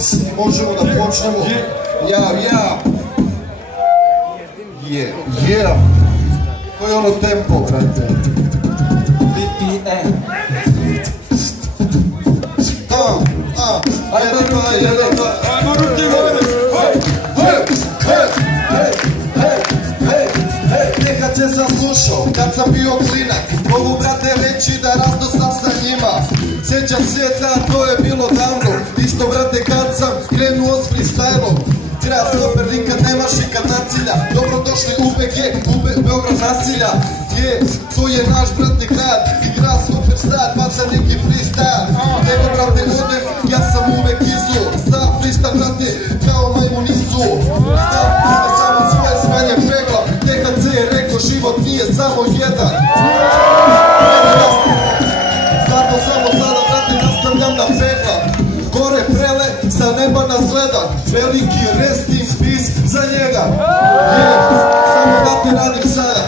momci, možemo da počnemo. Yeah. Koji je ono tempo, brate? BPM. Ajmo ruke gore. Nekad se sam slušao, kad sam bio klinak. Mogu, brate, reći da razno sam sa njima. Sjećam se da to je bilo davno. Isto, brate, kad sam krenuo s freestylom. Treba stoper, nikad nemaš i kad nacilja. Dobrodošli u BG, u Beograd nasilja. To je naš, brate, grad. Igra stoper star, pa sa neki freestyle. Nego, brate, odem, ja sam uvek izu. Sam freestyle, brate, kao majmunicu. Sam samo svoje smanje pegla. Nekad se je rekao, život nije samo jedan. Zato samo sada, brate, nastavljam da peglam. Gore prele, sa neba nas gleda. Veliki rest in peace za njega. Samo da te radim sada.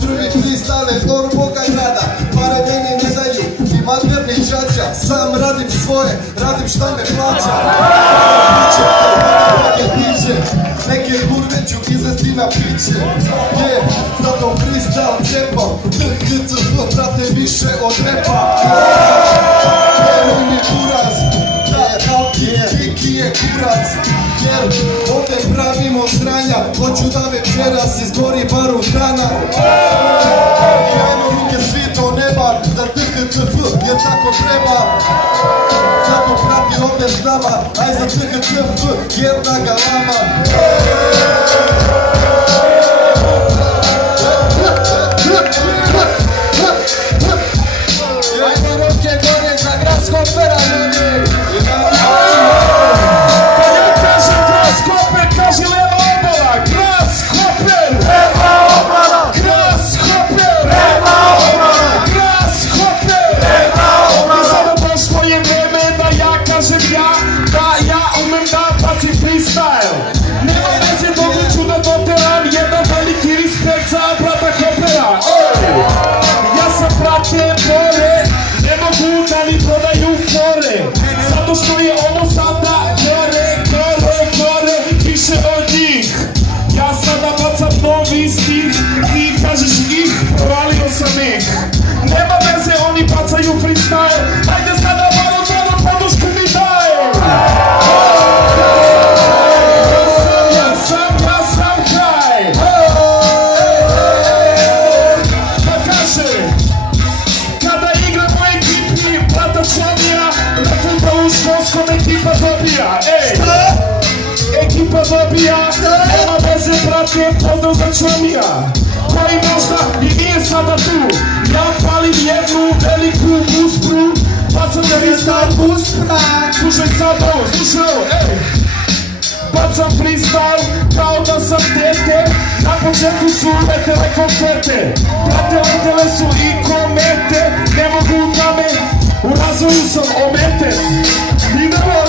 Prvi freestyle od Boga i rada. Pare meni ne daju, ni materni čača. Sam radim svoje, radim šta me plaća. Neke kurve ću izvesti na piće. Zato freestyle cepam. THCF, brate, više od repa. Veruj mi kuraz, Kiki je kurac, jer ovdje pravimo sranja. Hoću da večeras izgori bar u hrana. I ajmo ruke svi do neba, za THCF jer tako treba. Zato prati ovdje s nama, aj za THCF jedna galama. Ajmo ruke gore za gradsko opera, ljudi. Zato što je ovo sada gore, više od njih. Ja sada bacam novi stih, ti kažeš ih, provalio sam ih. Nema veze, oni bacaju freestyle, ajde sada malo podršku mi daje. Ja sam kraj. Pa kaže, kada igram u ekipi, brata Čanija, u školskom ekipa dobija, ekipa dobija, nema veze, brate, pozdrav za Čanija, koji možda i nije sada tu. Ja palim jednu veliku uspru, bacam da freestyle uspra. Slušaj sad ovo, slušaj ovo, bacam freestyle kao da sam dete. Na početku su letele konfete, brate, letele su i komete. Ne mogu da me, u razvoju sam omete. Idemo!